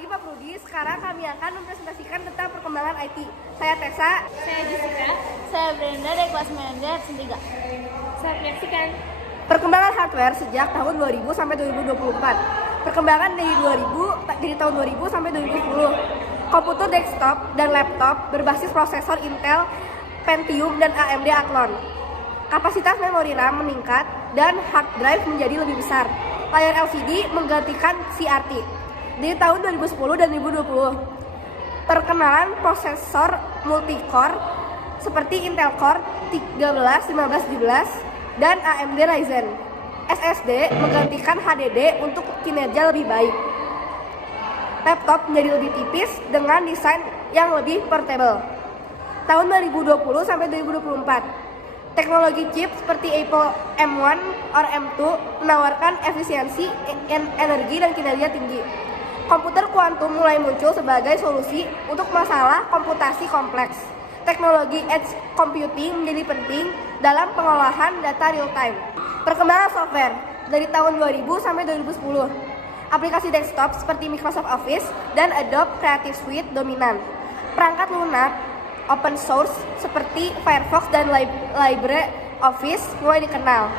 pagi Pak Prudi. Sekarang kami akan mempresentasikan tentang perkembangan IT. Saya Tessa. Saya Jessica. Saya Brenda dari kelas 9 3. Saya menyaksikan Perkembangan hardware sejak tahun 2000 sampai 2024. Perkembangan dari tahun 2000 sampai 2010. Komputer desktop dan laptop berbasis prosesor Intel Pentium dan AMD Athlon. Kapasitas memori RAM meningkat dan hard drive menjadi lebih besar. Layar LCD menggantikan CRT. Di tahun 2010 dan 2020, perkenalan prosesor multicore seperti Intel Core 13, 15, 17 dan AMD Ryzen. SSD menggantikan HDD untuk kinerja lebih baik. Laptop menjadi lebih tipis dengan desain yang lebih portable. Tahun 2020 sampai 2024, teknologi chip seperti Apple M1 or M2 menawarkan efisiensi energi dan kinerja tinggi. Komputer kuantum mulai muncul sebagai solusi untuk masalah komputasi kompleks. Teknologi edge computing menjadi penting dalam pengolahan data real time. Perkembangan software dari tahun 2000 sampai 2010. Aplikasi desktop seperti Microsoft Office dan Adobe Creative Suite dominan. Perangkat lunak open source seperti Firefox dan LibreOffice mulai dikenal.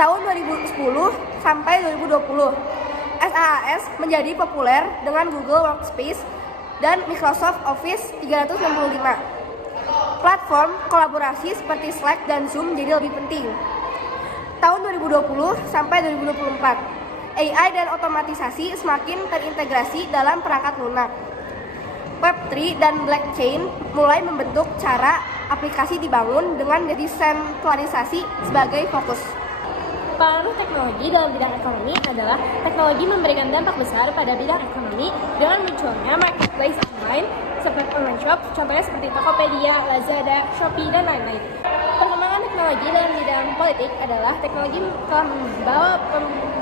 Tahun 2010 sampai 2020, SaaS menjadi populer dengan Google Workspace dan Microsoft Office 365. Platform kolaborasi seperti Slack dan Zoom menjadi lebih penting. Tahun 2020 sampai 2024, AI dan otomatisasi semakin terintegrasi dalam perangkat lunak. Web3 dan blockchain mulai membentuk cara aplikasi dibangun dengan desentralisasi sebagai fokus. pengaruh teknologi dalam bidang ekonomi adalah teknologi memberikan dampak besar pada bidang ekonomi dengan munculnya marketplace online seperti online shop, contohnya seperti Tokopedia, Lazada, Shopee, dan lain-lain. Perkembangan teknologi dalam bidang politik adalah teknologi telah membawa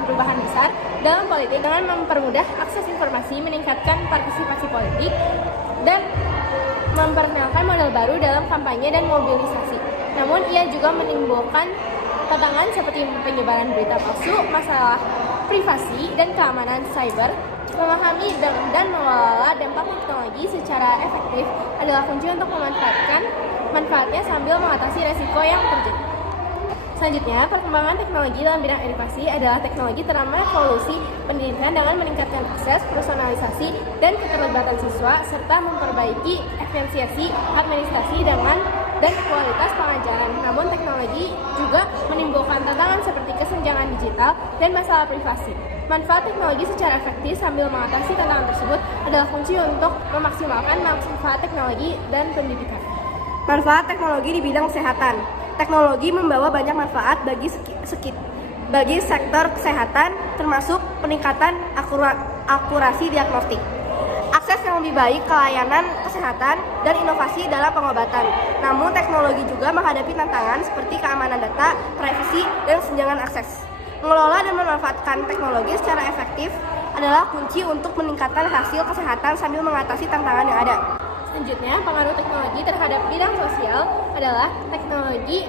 perubahan besar dalam politik dengan mempermudah akses informasi, meningkatkan partisipasi politik, dan memperkenalkan model baru dalam kampanye dan mobilisasi. Namun ia juga menimbulkan tantangan seperti penyebaran berita palsu, masalah privasi dan keamanan cyber. Memahami dan mengelola dampak teknologi secara efektif adalah kunci untuk memanfaatkan manfaatnya sambil mengatasi resiko yang terjadi. Selanjutnya, perkembangan teknologi dalam bidang edukasi adalah teknologi telah evolusi pendidikan dengan meningkatkan akses, personalisasi, dan keterlibatan siswa, serta memperbaiki efisiensi administrasi dan kualitas pengajaran. Namun, teknologi juga menimbulkan tantangan seperti kesenjangan digital dan masalah privasi. Manfaat teknologi secara efektif sambil mengatasi tantangan tersebut adalah kunci untuk memaksimalkan manfaat teknologi dan pendidikan. Manfaat teknologi di bidang kesehatan. Teknologi membawa banyak manfaat bagi sektor kesehatan, termasuk peningkatan akurasi diagnostik, akses yang lebih baik ke layanan kesehatan, dan inovasi dalam pengobatan. Namun, teknologi juga menghadapi tantangan seperti keamanan data, privasi, dan kesenjangan akses. Mengelola dan memanfaatkan teknologi secara efektif adalah kunci untuk meningkatkan hasil kesehatan sambil mengatasi tantangan yang ada. Selanjutnya, pengaruh teknologi terhadap bidang sosial adalah teknologi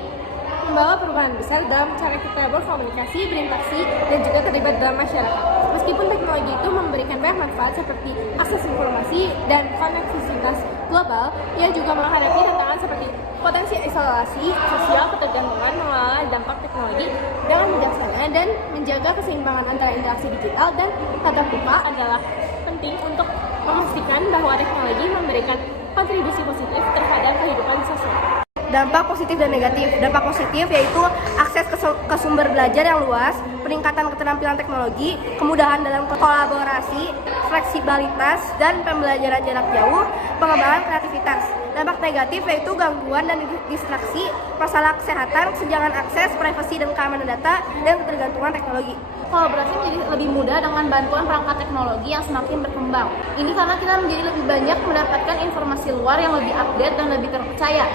membawa perubahan besar dalam cara kita berkomunikasi, berinteraksi, dan juga terlibat dalam masyarakat. Meskipun teknologi itu memberikan banyak manfaat seperti akses informasi dan konektivitas global, ia juga menghadapi tantangan seperti potensi isolasi sosial, ketergantungan. Mengelola dampak teknologi dengan bijaksana dan menjaga keseimbangan antara interaksi digital dan tatap muka adalah penting untuk memastikan bahwa teknologi memberikan kontribusi positif terhadap kehidupan sosial. Dampak positif dan negatif. Dampak positif yaitu akses ke sumber belajar yang luas, peningkatan keterampilan teknologi, kemudahan dalam kolaborasi, fleksibilitas, dan pembelajaran jarak jauh, pengembangan kreativitas. Dampak negatif yaitu gangguan dan distraksi, masalah kesehatan, kesenjangan akses, privasi dan keamanan data, dan ketergantungan teknologi. Kolaborasi menjadi lebih mudah dengan bantuan perangkat teknologi yang semakin berkembang. Ini karena kita menjadi lebih banyak mendapatkan informasi luar yang lebih update dan lebih terpercaya.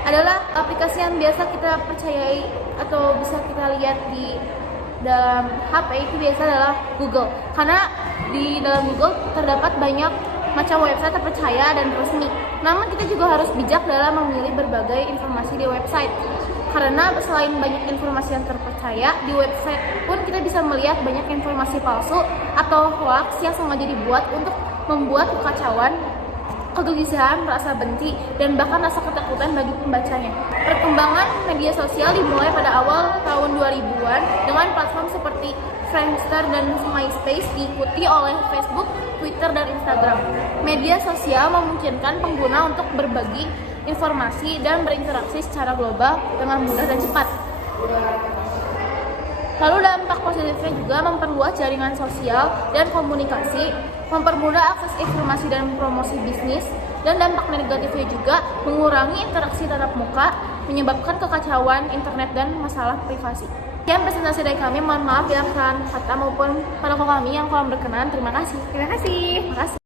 Adalah aplikasi yang biasa kita percayai atau bisa kita lihat di dalam HP itu biasa adalah Google. Karena di dalam Google terdapat banyak macam website terpercaya dan resmi. Namun kita juga harus bijak dalam memilih berbagai informasi di website. Karena selain banyak informasi yang terpercaya, di website pun kita bisa melihat banyak informasi palsu atau hoax yang sengaja dibuat untuk membuat kekacauan, kegelisahan, rasa benci, dan bahkan rasa ketakutan bagi pembacanya. Perkembangan media sosial dimulai pada awal tahun 2000-an dengan platform seperti Friendster dan MySpace diikuti oleh Facebook, Twitter, dan Instagram. Media sosial memungkinkan pengguna untuk berbagi informasi dan berinteraksi secara global dengan mudah dan cepat. Lalu dampak positifnya juga memperluas jaringan sosial dan komunikasi, mempermudah akses informasi dan promosi bisnis, dan dampak negatifnya juga mengurangi interaksi tatap muka, menyebabkan kekacauan internet dan masalah privasi. Sekian presentasi dari kami, mohon maaf bila kesalahan kata maupun pada kami yang kurang berkenan. Terima kasih. Terima kasih. Terima kasih.